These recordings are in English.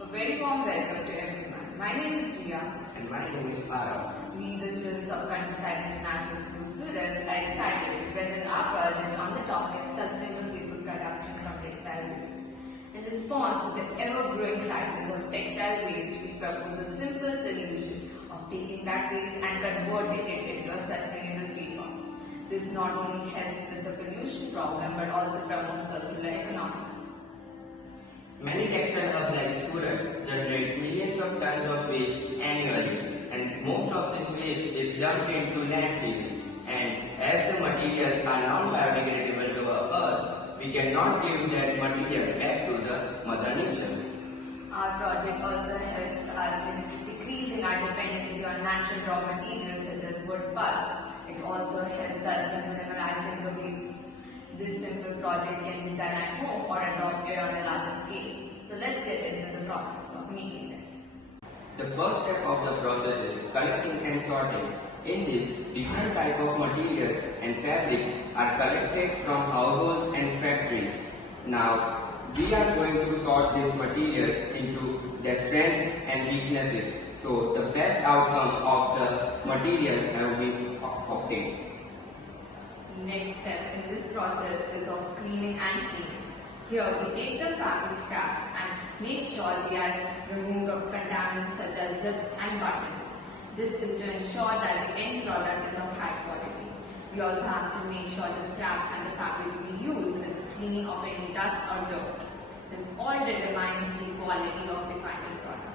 A very warm welcome to everyone. My name is Jiya. And my name is Ara. We, the students of Countryside International School Surat, are excited to present our project on the topic Sustainable Paper Production from Textile Waste. In response to the ever-growing crisis of textile waste, we propose a simple solution of taking that waste and converting it into a sustainable paper. This not only helps with the pollution problem but also promotes circular economy. Many textile hubs like Surat generate millions of tons of waste annually, and most of this waste is dumped into landfills. And as the materials are non-biodegradable to our earth, we cannot give that material back to the mother nature. Our project also helps us in decreasing our dependency on natural raw materials such as wood pulp. It also helps us in minimizing the waste. This simple project can be done at home or adopted on a larger scale. So let's get into the process of making it. The first step of the process is collecting and sorting. In this, different types of materials and fabrics are collected from households and factories. Now, we are going to sort these materials into their strengths and weaknesses, so the best outcomes of the material have been obtained. Next step in this process is of screening and cleaning. Here we take the fabric scraps and make sure they are removed of contaminants such as zips and buttons. This is to ensure that the end product is of high quality. We also have to make sure the scraps and the fabric we use is clean of any dust or dirt. This all determines the quality of the final product.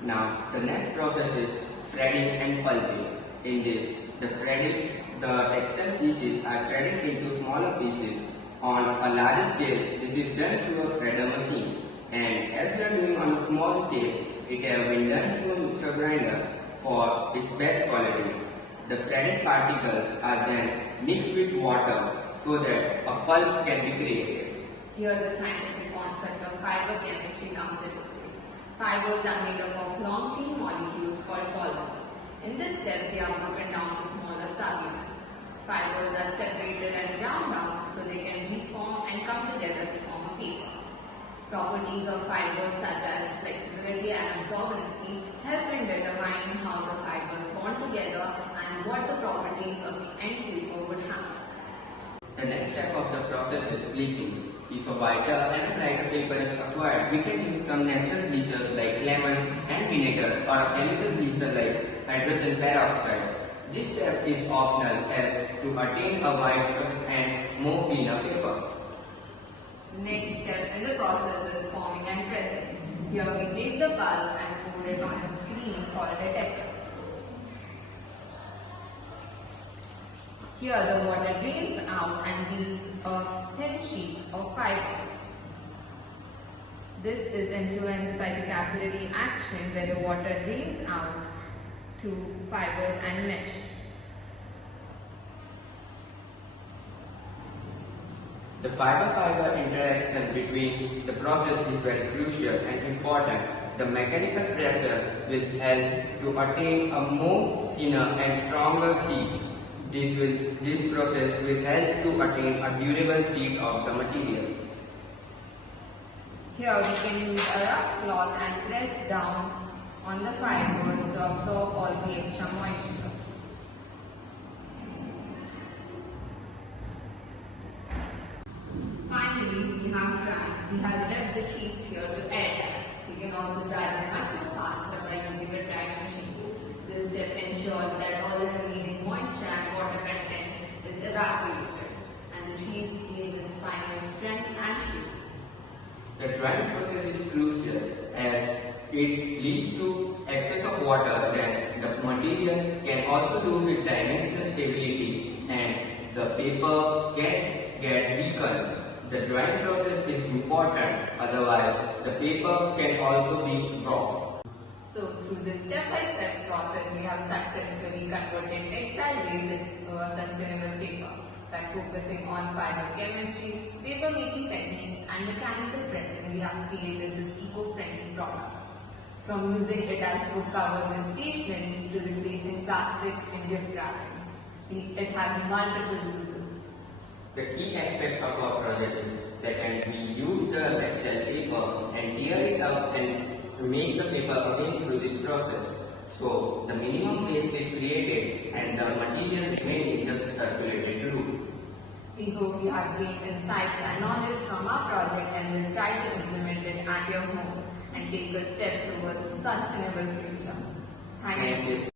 Now, the next process is threading and pulping. In this, the textile pieces are threaded into smaller pieces. On a larger scale, this is done through a threader machine. And as we are doing on a small scale, it has been done through a mixer grinder for its best quality. The threaded particles are then mixed with water so that a pulp can be created. Here the scientific concept of fiber chemistry comes into play. Fibers are made up of long chain molecules called polymers. In this step, they are broken down to smaller subunits. Fibers are separated and ground down so they can reform and come together to form a paper. Properties of fibers such as flexibility and absorbency help in determining how the fibers bond together and what the properties of the end paper would have. The next step of the process is bleaching. If a whiter and a lighter paper is acquired, we can use some natural bleachers like lemon and vinegar or a chemical bleacher like hydrogen peroxide. This step is optional as to attain a whiter and more cleaner paper. Next step in the process is forming and pressing. Here we take the pulp and pour it on a screen called a detector. Here the water drains out and leaves a thin sheet of fibers. This is influenced by the capillary action where the water drains out through fibers and mesh. The fiber-fiber interaction between the process is very crucial and important. The mechanical pressure will help to attain a more thinner and stronger sheet. This process will help to attain a durable sheet of the material. Here we can use a rough cloth and press down on the fibers to absorb all the extra moisture. Finally, we have dried. We have left the sheets here to air dry. We can also dry them much more faster by using a drying machine. This step ensures that all the remaining moisture and water content is evaporated and the sheets gain its final strength and shape. The drying process is crucial as it leads to excess of water, then the material can also lose its dimensional stability and the paper can get weakened. The drying process is important, otherwise the paper can also be raw. So through this step-by-step process, we have successfully converted textile waste into a sustainable paper. By focusing on fiber chemistry, paper making techniques and mechanical pressing, we have created this eco-friendly product. From using it as book covers and stationeries to replacing plastic in gift wrappings. It has multiple uses. The key aspect of our project is that we use the textile paper and tear it up and make the paper again through this process. So the minimum waste is created and the material remains in the circulated route. We hope you have gained insights and knowledge from our project and will try to implement it at your home and take a step towards a sustainable future. Thank you. Thank you.